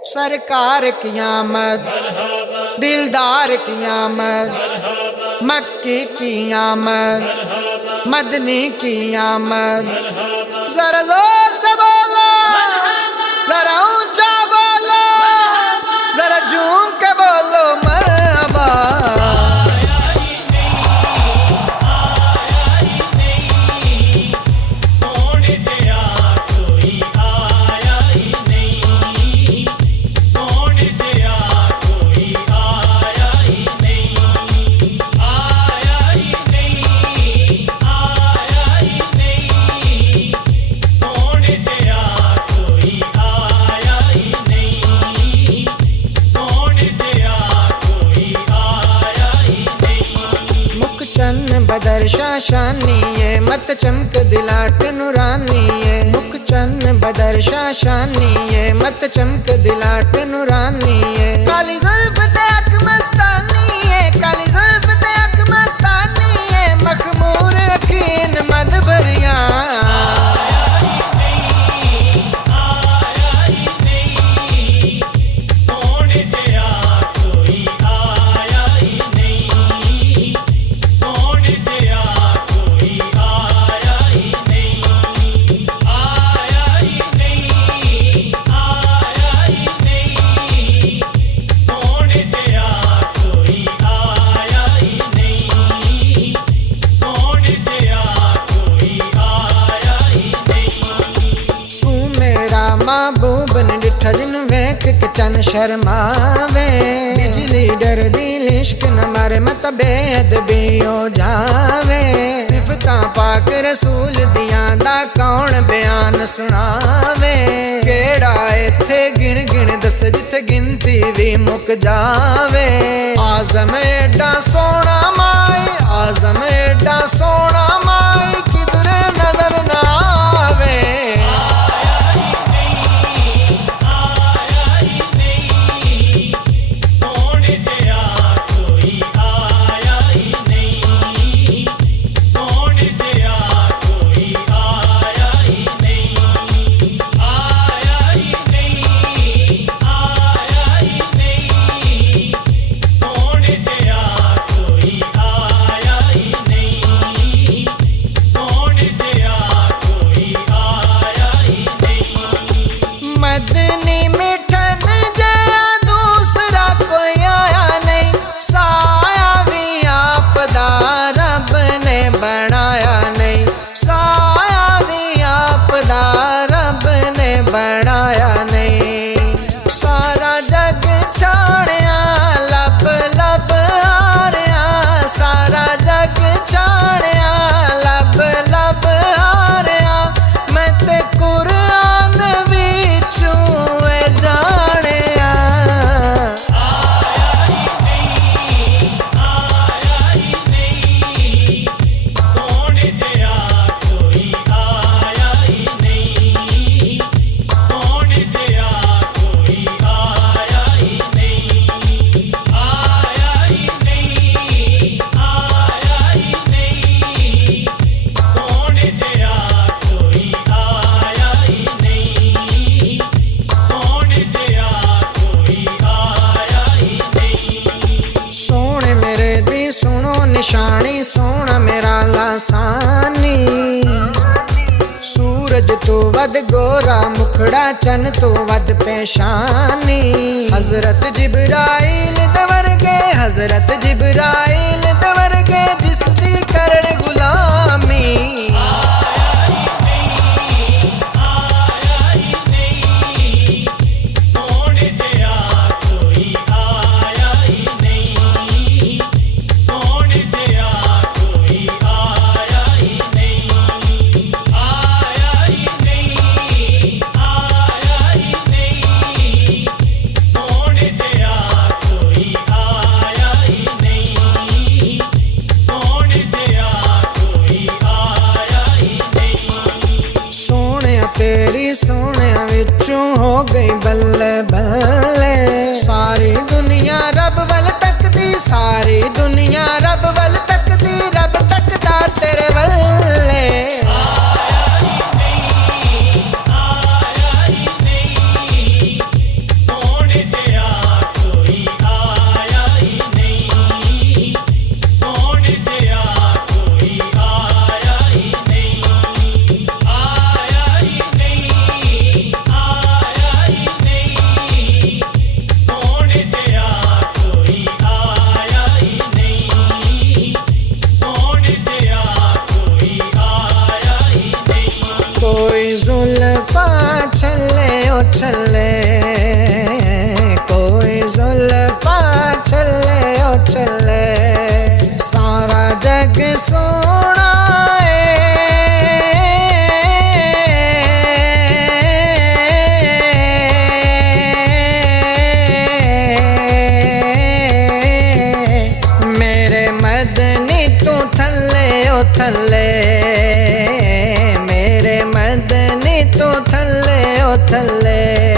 सरकार की आमद, दिलदार की आमद, मक्की की आमद, मदनी की आमद। जरा जोर से बोलो, जरा ऊंचा बोलो, जरा झूम के बोलो मरहबा। बदर शाशानी है, मत चमक दिलाट नूरानी है। मुख चन्न बदर शाशानी है, मत चमक दिलाट नूरानी है। काली जुल्फ ते अक मस्तानी है, काली जुल्फ ते अक मस्तानी है। मखमूर यकीन मद भरिया महबूब ने डिठा जिन वेख के चन शर्मावे। बिजली डर दी इश्क न मारे मत बेअदबी हो जावे। सिफतां पाक रसूल दियां दा कौन बयान सुनावे। केड़ा इत्थे गिण गिण दस जिथे गिनती भी मुक जावे। आज़म एडा सोना माई, आज़म एडा सोना माई, किधरे नजर ना आवे। निशानी सोना मेरा लासानी। सूरज तो वद गोरा मुखड़ा, चन तो वद पेशानी। हजरत जिब्राइल दवर के, हजरत जिब्राइल दवर के, जिसदी करन गुलामी। हो गई बल्ले बल्ले। सारी दुनिया रब वल तकदी, सारी दुनिया रब वल तकदी, रब तकदा तेरे वल्ले। आया ही नहीं, आया ही नहीं। कोई जुल्फा छले ओ छले, कोई जुल्फा छले ओ छले, सारा जग सोना मदनी तू थले ओ थले, मेरे मदनी तू थले ओ थले।